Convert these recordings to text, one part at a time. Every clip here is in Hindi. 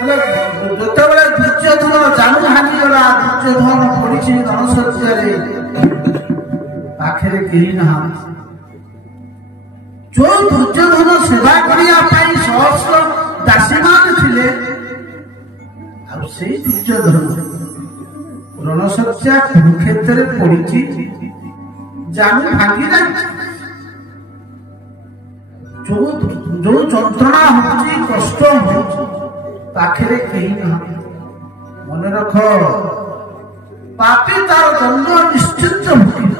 ଯେତେବେଳେ ଦୁର୍ଯ୍ୟୋଧନ ଜାନୁ ଭାଙ୍ଗିଗଲା, ଦୁର୍ଯ୍ୟୋଧନ ପଡିଛି ରଣଶଯ୍ୟାରେ, ପାଖରେ କେହି ନାହାନ୍ତି। ଯୋଉ ଦୁର୍ଯ୍ୟୋଧନ ସେବା କରିବା ପାଇଁ ସହସ୍ର ଦାସୀମାନେ ଥିଲେ, ଆଉ ସେଇ ଦୁର୍ଯ୍ୟୋଧନ ରଣଶଯ୍ୟା କୁରୁକ୍ଷେତ୍ରରେ ପଡିଛି, ଜାନୁ ଭାଙ୍ଗି ଯାଇଛି। ଯୋଉ ଯନ୍ତ୍ରଣା ହଉଛି, କଷ୍ଟ ହଉଛି, ପାଖରେ କେହି ନାହାନ୍ତି। ମନେ ରଖ, ପାପୀ ତାର ଦଣ୍ଡ ନିଶ୍ଚିତ ଭୋଗିବ।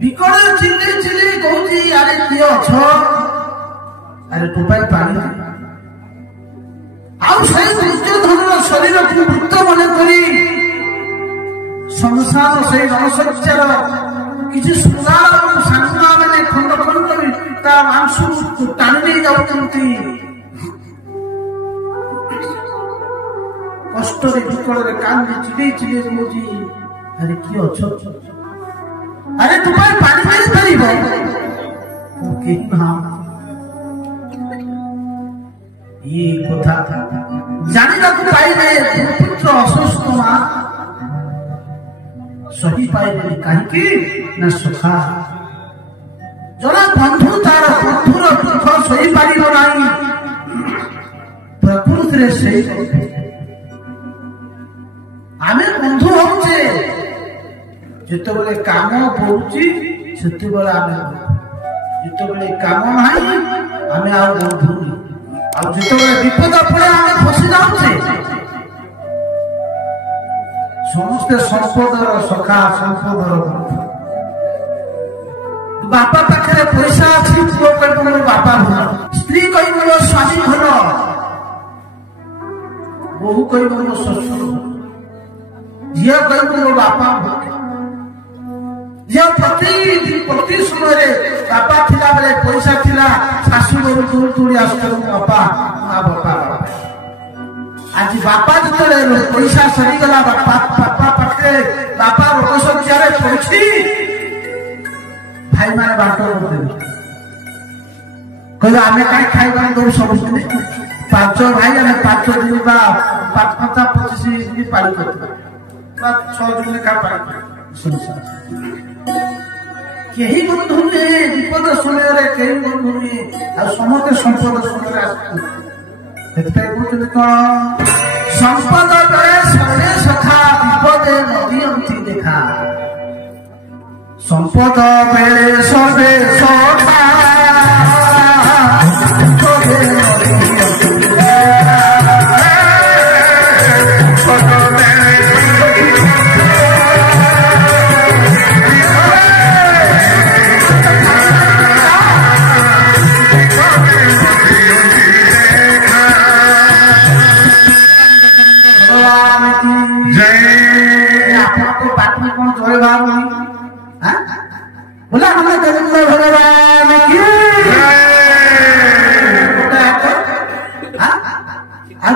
ବିକଳରେ ଚିଲେଇ ଚିଲେଇ କହୁଛି, ଆରେ କିଏ ଅଛ? ଆରେ ତୋ ପାଇଁ ପାଣି। ଆଉ ସେଇ ଦୁର୍ଯ୍ୟୋଧନର ଶରୀରକୁ ମୃତ ମନେ କରି ସଂସାର ସେଇ ରଣଶଯ୍ୟାର କିଛି ଶୃଙ୍ଗାର ଏବଂ ସାଙ୍ଗୁଆ ମାନେ ଖଣ୍ଡ ଖଣ୍ଡ କରି ତା ମାଂସକୁ ଟାଣି ନେଇ ଯାଉଛନ୍ତି। କଷ୍ଟରେ ବିକଳରେ କାନ୍ଦି ଚିଲେଇ ଚିଲେଇ କହୁଛି, ଆରେ କିଏ ଅଛ? ଆରେ ତୁ ପାଇଁ ପାଣି ମିଳିପାରିବ? କେହି ନାହାନ୍ତି। ଇଏ କଥା ଜାଣିବାକୁ ପାଇଲେ ପୁତ୍ର ଅସୁସ୍ଥ ମା ସହି ପାଇଲେନି। କାହିଁକି ନା ସୁଖା ଜଣେ ବନ୍ଧୁ ତାର ବନ୍ଧୁର ଦୁଃଖ ସହିପାରିବ ନାହିଁ। ପ୍ରକୃତିରେ ସେଇ ଆମେ ବନ୍ଧୁ ହଉଛେ ଯେତେବେଳେ କାମ ପଡୁଛି, ସେତେବେଳେ ଆମେ, ଯେତେବେଳେ କାମ ନାହିଁ ଆମେ ଆଉ ବନ୍ଧୁ ନୁହେଁ। ଆଉ ଯେତେବେଳେ ବିପଦ ପଡେ ଆମେ ଫସି ଯାଉଛେ। ସମସ୍ତେ ସମ୍ପଦର ସଖା, ସମ୍ପଦର ବନ୍ଧୁ। ବାପା ପାଖରେ ପଇସା ଅଛି, ପୁଅ କହିବ ମୋ ବାପା ଭଲ, ସ୍ତ୍ରୀ କହିବ ମୋ ସ୍ୱାମୀ ଭଲ, ବୋହୂ କହିବ ମୋ ଶ୍ୱଶୁର, ଝିଅ କହିବ ମୋ ବାପା ଭଲ। ଝିଅ ପ୍ରତି ସମୟରେ ବାପା ଥିଲା ବେଳେ ପଇସା ଥିଲା, ଶାଶୁ ଘରୁ ଦୌଡ଼ି ଦୌଡ଼ି ଆସୁଥିଲେ ମୋ ବାପା, ମା ବାପା। ଆଜି ବାପା ଯେତେବେଳେ ପଇସା ସରିଗଲା, ବାପା ପାଖରେ, ବାପା ରଣଶଯ୍ୟାରେ ପଡୁଛି, ଭାଇମାନେ ବାଟ କରିଦେବେ। କହିଲେ ଆମେ କାହିଁ ଖାଇବା ଦଉ ସବୁଦିନ? 5 ଭାଇ, ଆମେ 5 ଦିନ ବା 25 ଦିନ ପାଳି କରିଥିବା, 6 ଦିନ ଲେଖା ପାଳି ସଂସାର। କେହି ବନ୍ଧୁ ନୁହେଁ ବିପଦ ସମୟରେ, କେହି ବନ୍ଧୁ ନୁହେଁ। ଆଉ ସମସ୍ତେ ସମ୍ପଦ ସମୟରେ ଆସୁଛନ୍ତି। ସେଥିପାଇଁ କହୁଛନ୍ତି କଣ? ସମ୍ପଦ ବେଳେ ସର୍ବେ ସଖା, ବିପଦେ ନଦିଅନ୍ତି ଦେଖା। ସମ୍ପଦ ବେଳେ ସର୍ବେ ସଖା, ବିପଦେ ନଦିଅନ୍ତି ଦେଖା।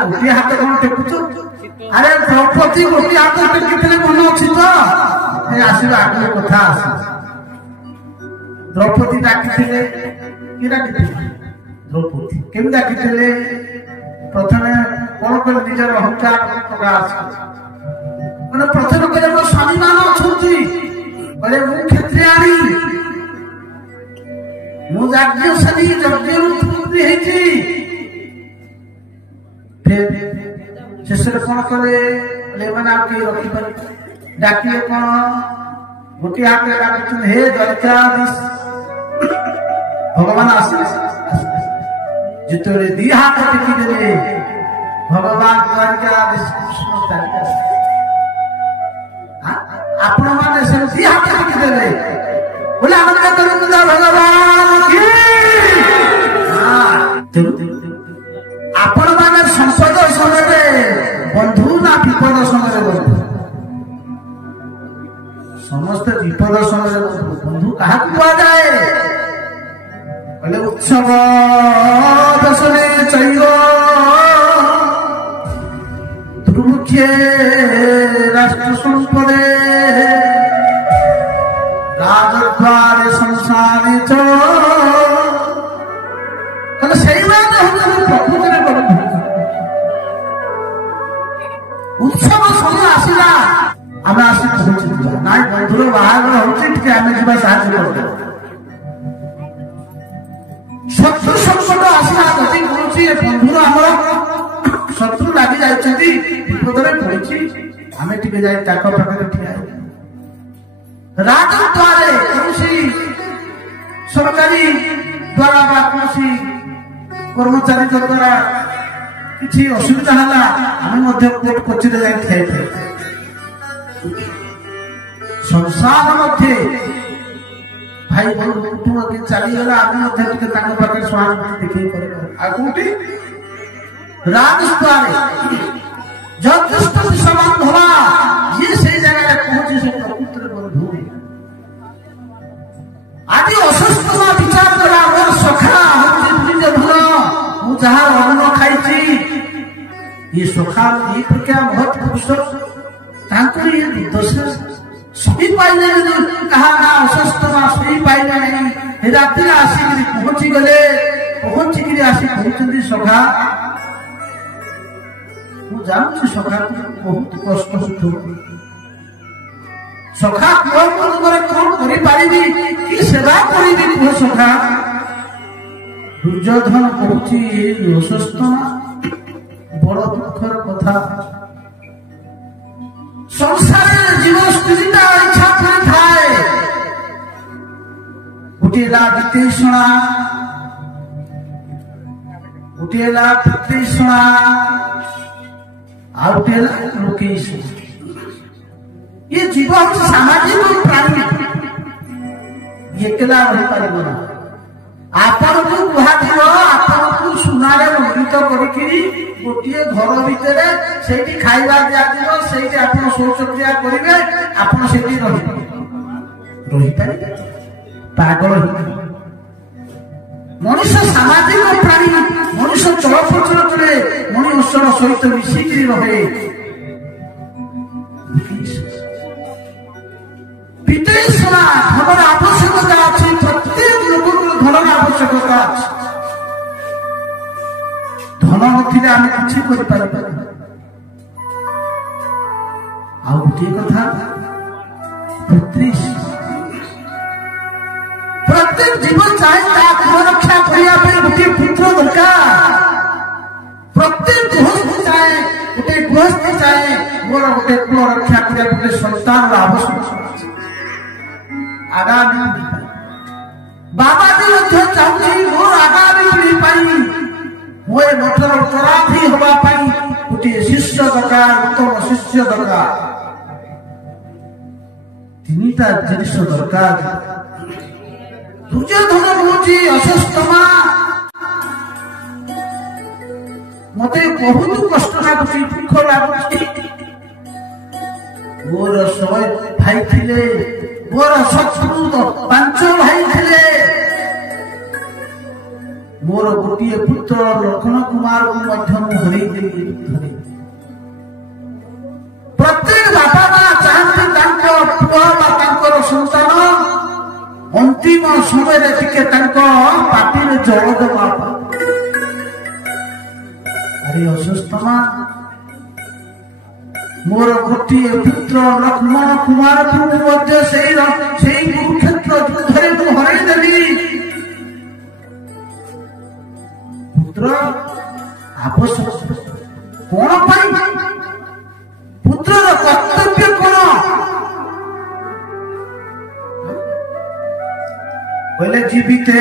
ଗୋଟିଏ ହାତ କଣ ଟେକୁଛୁ? ଆରେ ଦ୍ରୌପଦୀ ଗୋଟିଏ ହାତ ଟେକିଥିଲେ, ମନେ ଅଛି ତ? ଆସିବ ଆଗରୁ କଥା ଆସ। ଦ୍ରୌପଦୀ ଡାକିଥିଲେ, କି ଡାକିଥିଲେ? ଦ୍ରୌପଦୀ କେମିତି ଡାକିଥିଲେ? ପ୍ରଥମେ କଣ କରି ନିଜର ଅହଙ୍କାର ପ୍ରକାଶ, ମାନେ ପ୍ରଥମେ କହିଲେ ମୋ ସ୍ୱାମୀ ମାନ ଅଛନ୍ତି, କହିଲେ ମୁଁ କ୍ଷତ୍ରିୟାଣୀ, ମୁଁ ଯାଜ୍ଞସେନୀ, ଯଜ୍ଞରୁ ଉତ୍ପତ୍ତି ହେଇଛି। ଶେଷରେ କଣ କଲେ? ଏମାନେ ଆଉ କେହି ରଖିପାରିବେ? ଡାକିଲେ କଣ? ଗୋଟିଏ ହାତରେ ଡାକୁଛନ୍ତି, ହେ ଦ୍ୱାରିକାଧୀଶ, ଭଗବାନ ଆସିଲେ। ଯେତେବେଳେ 2 ହାତ ଟେକିଦେଲେ, ଭଗବାନ ଦ୍ୱାରିକାଧୀଶ କୃଷ୍ଣ ଚାଲିଲେ। ଆପଣ ମାନେ ସେ 2 ହାତ ଟେକିଦେଲେ, ବୋଲେ ଆନନ୍ଦ କରନ୍ତୁ ଭଗବାନ। ଆପଣ ମାନେ ସମ୍ପଦ ସମୟରେ ବନ୍ଧୁ ନା ବିପଦ ସମୟରେ ବନ୍ଧୁ? ସମସ୍ତେ ବିପଦ ସମୟରେ ବନ୍ଧୁ। ବନ୍ଧୁ କାହାକୁ କୁହାଯାଏ? କହିଲେ ଉତ୍ସବ ଦଶରେ ଚୈବ ଦୁର୍ମୁଖେ ରାଷ୍ଟ୍ର ସମ୍ପଦେ ରାଜଦ୍ୱାରେ ସଂସାରେ ଚ। ସେଇମାନେ ହଉଛନ୍ତି ପ୍ରକୃତିରେ उत्सव समय आसला आम आसी पहुंची ना बंधुर बाहागर होती आम जा साहय कर शत्रु संकट आसला जदि कौन बंधुर आमर शत्रु लगी जाती विपद में पड़ी आम टे जाए पाखे ठिया राजद्वारे कौन सरकारी द्वारा कौन कर्मचारी द्वारा किसी असुविधा है आम कोर्ट कचेरी जाए संसार मध्य भाई भाई कुटुंब के चलीगला आम पाखे सहानुभूति देखिए राजद्वारे जथेष समान हवा ये से जगह पहुंची से प्रकृति बंधु आज असुस्थ विचार करा मोर सखा जहाँ अन्न खाई ये सखा ये प्रक्रिया बहुत पुरुष दोष सही पाइले कहा ना अस्वस्थ ना सही पाइले नहीं राति आसिक पहुंची गले पहुंचिक आसी कहते सखा मु जानू सखा बहुत कष्ट हो सखा कौन कौन कर सेवा कर सखा दुर्योधन कहूँ अस्वस्थ बड़ दुखर कथा संसार जीवन स्थितिटा इच्छा कर थाए गोटेला वितेषणा गोटेला वितेषणा आ गोटेला लोकेषणा ये जीवन सामाजिक प्राणी एकला रही पार आपण को कुहाथिब आपण को सुनारे मंडित करिकी गोटे घर भितर से खाइबा दिया से आपण शौचक्रिया करेंगे आपण से रही पागल मनुष्य सामाजिक प्राणी मनुष्य चलप्रचल करे मनुष्य सहित मिशिकी रहे विदेशना धनर आवश्यकता अच्छी प्रत्येक लोक धनर आवश्यकता धन नथिले आम कि गोटे कथा प्रत्येक जीवन चाहे रक्षा करने गोटे पुत्र दरकार प्रत्येक गृहस्थी चाहे गोटे गृहस्थी चाहे मोर गोटे कुल रक्षा करने गोटे संतान आवश्यकता आगामी बाबा जी चाहते मोर आगामी पीढ़ी पाई मोए मठर उत्तराधी हवा गोटे शिष्य दरकार उत्तम शिष्य दरकार तीनटा जिनिस दरकार दुर्योधन हूँ अस्वस्थमा मत बहुत कष्ट लगुच दुख लगुच मोर 100 भाई थिले मोर शत्रु 5 भाई थिले मोर गोटे पुत्र लक्ष्मण कुमार को हरई प्रत्येक बापा माँ चाहती पुआ संतान अंतिम समय पार्टी में जल दबा अरे अस्वस्थ मोर गोटे पुत्र लक्ष्मण कुमार को कुरुक्षेत्र युद्धे मुझे हरईदेली पुत्र आवश्यक कौन पुत्र कर्तव्य कौन बोले जीविते